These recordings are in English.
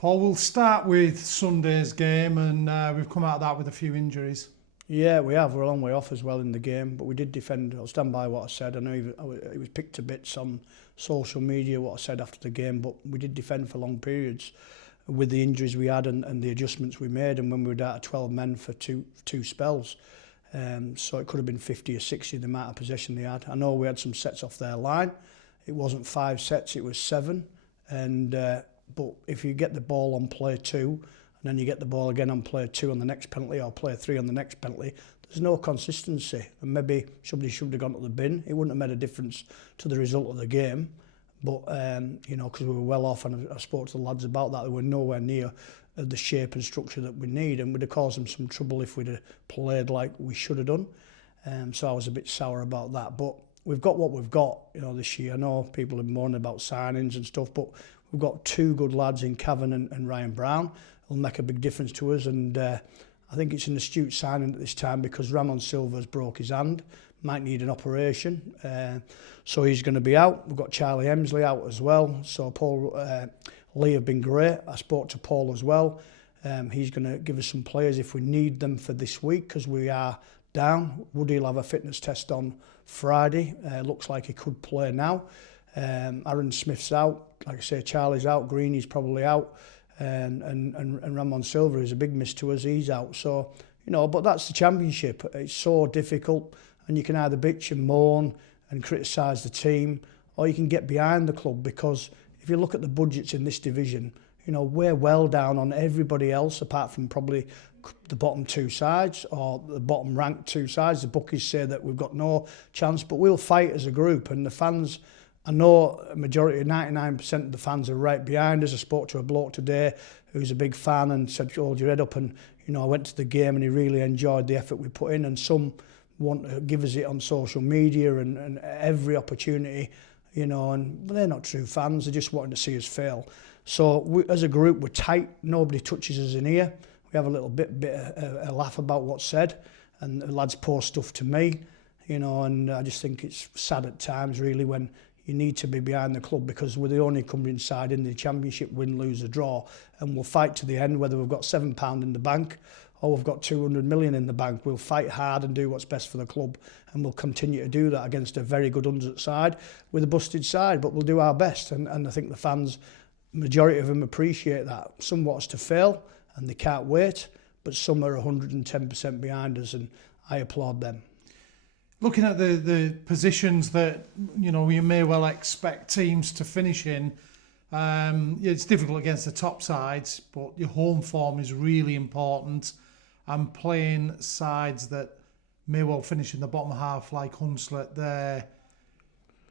Paul, we'll start with Sunday's game, and we've come out of that with a few injuries. Yeah, we have. We're a long way off as well in the game, but we did defend. I'll stand by what I said. I know it was picked to bits on social media what I said after the game, but we did defend for long periods with the injuries we had and the adjustments we made, and when we were down to 12 men for two spells. So it could have been 50 or 60 the amount of possession they had. I know we had some sets off their line. It wasn't 5 sets, it was 7. And but if you get the ball on play 2, and then you get the ball again on play 2 on the next penalty, or play 3 on the next penalty, there's no consistency. And maybe somebody should have gone to the bin. It wouldn't have made a difference to the result of the game. But, you know, because we were well off, and I spoke to the lads about that, they were nowhere near the shape and structure that we need, and would have caused them some trouble if we'd have played like we should have done. So I was a bit sour about that. But we've got what we've got, you know, this year. I know people have moaned about signings and stuff, but we've got 2 good lads in Cavan and Ryan Brown. It'll make a big difference to us, and I think it's an astute signing at this time because Ramon Silva's broke his hand, might need an operation, so he's going to be out. We've got Charlie Emsley out as well, so Paul Lee have been great. I spoke to Paul as well. He's going to give us some players if we need them for this week because we are down. Woody will have a fitness test on Friday. Looks like he could play now. Aaron Smith's out. Like I say, Charlie's out. Greeny's probably out. And Ramon Silva is a big miss to us. He's out. So, you know, but that's the Championship. It's so difficult, and you can either bitch and moan and criticise the team, or you can get behind the club, because if you look at the budgets in this division, you know, we're well down on everybody else apart from probably the bottom 2 sides or the bottom ranked 2 sides. The bookies say that we've got no chance, but we'll fight as a group, and the fans, I know a majority, 99% of the fans are right behind us. I spoke to a bloke today who's a big fan and said, hold your head up, and, you know, I went to the game and he really enjoyed the effort we put in, and some want to give us it on social media and every opportunity, you know, and they're not true fans, they're just wanting to see us fail. So we, as a group, we're tight, nobody touches us in here. We have a little bit a laugh about what's said, and the lads post stuff to me, you know, and I just think it's sad at times really when you need to be behind the club, because we're the only incumbent side in the Championship, win, lose or draw, and we'll fight to the end whether we've got £7 in the bank or we've got 200 million in the bank. We'll fight hard and do what's best for the club, and we'll continue to do that against a very good Hunslet side with a busted side, but we'll do our best, and I think the fans, majority of them appreciate that. Some want us to fail and they can't wait, but some are 110% behind us, and I applaud them. Looking at the positions that, you know, you may well expect teams to finish in, it's difficult against the top sides, but your home form is really important, and playing sides that may well finish in the bottom half like Hunslet, they're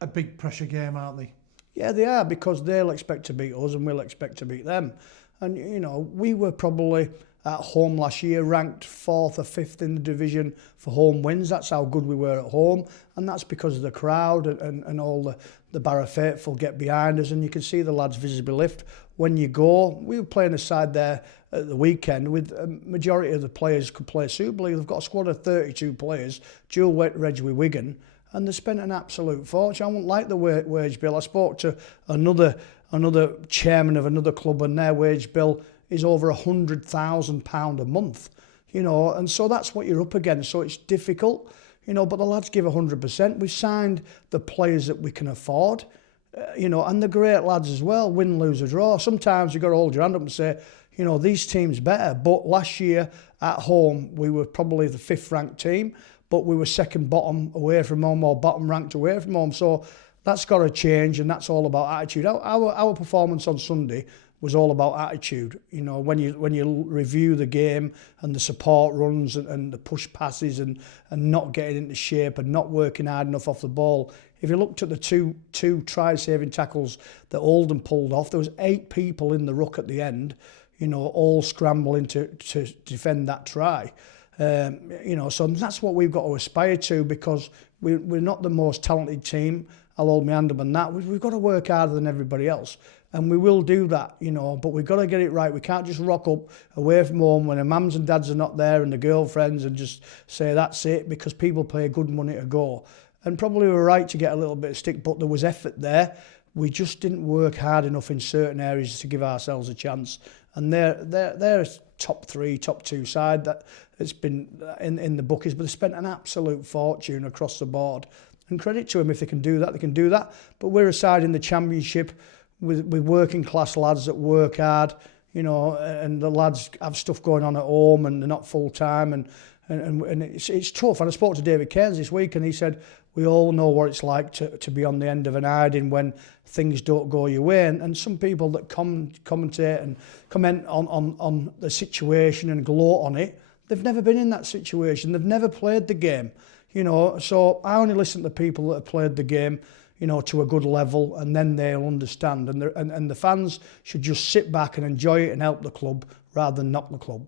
a big pressure game, aren't they? Yeah, they are, because they'll expect to beat us and we'll expect to beat them. And, you know, we were probably at home last year ranked 4th or 5th in the division for home wins. That's how good we were at home, and that's because of the crowd and all the Barrow faithful get behind us, and you can see the lads visibly lift when you go. We were playing a side there at the weekend with a majority of the players could play Super League. They've got a squad of 32 players, dual reg with Wigan, and they spent an absolute fortune. I wouldn't like the wage bill. I spoke to another chairman of another club, and their wage bill is over £100,000 a month, you know, and so that's what you're up against. So it's difficult, you know, but the lads give 100%. We've signed the players that we can afford, you know, and the great lads as well, win, lose or draw. Sometimes you've got to hold your hand up and say, you know, these teams better. But last year at home, we were probably the 5th ranked team, but we were second bottom away from home, or bottom ranked away from home. So that's got to change, and that's all about attitude. Our performance on Sunday was all about attitude. You know, when you review the game and the support runs and the push passes and not getting into shape and not working hard enough off the ball. If you looked at the two try-saving tackles that Oldham pulled off, there was 8 people in the ruck at the end, you know, all scrambling to defend that try. You know, so that's what we've got to aspire to, because we're not the most talented team. I'll hold my hand up on that. We've got to work harder than everybody else, and we will do that, you know, but we've got to get it right. We can't just rock up away from home when the mums and dads are not there and the girlfriends and just say that's it, because people pay good money to go. And probably we're right to get a little bit of stick, but there was effort there. we just didn't work hard enough in certain areas to give ourselves a chance. And they're a top 3, top 2 side that it's been in the bookies, but they spent an absolute fortune across the board. And credit to them, if they can do that, they can do that. But we're a side in the Championship with working class lads that work hard, you know, and the lads have stuff going on at home and they're not full time, and it's tough. And I spoke to David Cairns this week, and he said, we all know what it's like to be on the end of an hiding when things don't go your way. And some people that commentate and comment on the situation and gloat on it, they've never been in that situation. They've never played the game, you know. So I only listen to people that have played the game, you know, to a good level, and then they'll understand. And the fans should just sit back and enjoy it and help the club rather than knock the club.